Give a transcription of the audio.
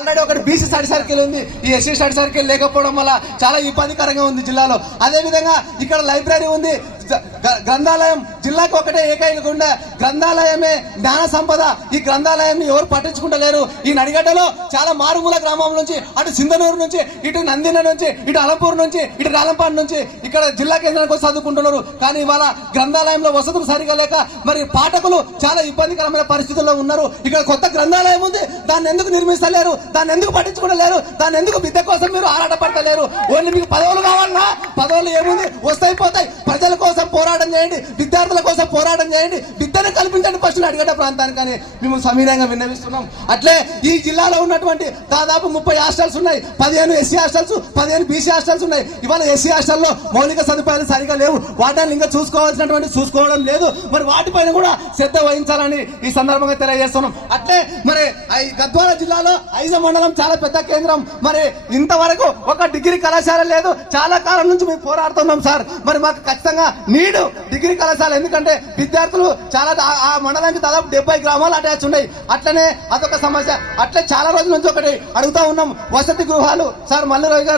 Already ఒకటి BC study circle ఉంది, ఈ ఎస్సీ స్టడీ సర్కిల్ లేకపోవడం వల్ల చాలా ఇబ్బందికరంగా ఉంది జిల్లాలో. అదే విధంగా ఇక్కడ లైబ్రరీ ఉంది, గ్రంథాలయం జిల్లాకు ఒకటే ఏకైక గ్రంథాలయమే జ్ఞాన సంపద. ఈ గ్రంథాలయాన్ని ఎవరు పట్టించుకుంటలేరు. ఈ నడిగడ్డలో చాలా మారుమూల గ్రామం నుంచి, అటు సింధనూరు నుంచి, ఇటు నందిన నుంచి, ఇటు అలంపూర్ నుంచి, ఇటు రాలంపాడు నుంచి ఇక్కడ జిల్లా కేంద్రానికి వచ్చి చదువుకుంటున్నారు. కానీ ఇవాళ గ్రంథాలయంలో వసతులు సరిగా లేక మరి పాఠకులు చాలా ఇబ్బందికరమైన పరిస్థితుల్లో ఉన్నారు. ఇక్కడ కొత్త గ్రంథాలయం ఉంది, దాన్ని ఎందుకు నిర్మిస్తలేరు, దాన్ని ఎందుకు పట్టించుకోలేరు, దాన్ని ఎందుకు విద్య కోసం మీరు ఆరాటపడతలేరు. ఓన్లీ మీకు పదవులు కావాలన్నా, పదవులు ఏముంది వస్తాయి పోతాయి. ప్రజల కోసం పోరాటం చేయండి, విద్యార్థుల కోసం పోరాటం చేయండి, విద్యను కల్పించండి ఫస్ట్ అడిగేట ప్రాంతానికి మేము సమీరంగా విన్నవిస్తున్నాం. అట్లే ఈ జిల్లాలో ఉన్నటువంటి దాదాపు 30 హాస్టల్స్ ఉన్నాయి, 15 ఎస్సీ హాస్టల్స్, 15 బీసీ హాస్టల్స్ ఉన్నాయి. ఇవాళ ఎస్సీ హాస్టల్లో మౌలిక సదుపాయాలు సరిగా లేవు, వాటిని ఇంకా చూసుకోవడం లేదు. మరి వాటిపైన కూడా శ్రద్ధ వహించాలని ఈ సందర్భంగా తెలియజేస్తున్నాం. అట్లే మరి గద్వాల జిల్లాలో ఐజ మండలం చాలా పెద్ద కేంద్రం. మరి ఇంతవరకు ఒక డిగ్రీ కళాశాల లేదు. చాలా కాలం నుంచి మేము పోరాడుతున్నాం సార్. మరి మాకు ఖచ్చితంగా నీడు డిగ్రీ కళాశాల, ఎందుకంటే విద్యార్థులు చాలా ఆ మండలానికి దాదాపు 70 గ్రామాలు అటాచ్ ఉన్నాయి. అట్లనే అదొక సమస్య. అట్లే చాలా రోజుల నుంచి ఒకటి అడుగుతా ఉన్నాం, వసతి గృహాలు సార్. మల్లు రవి గారు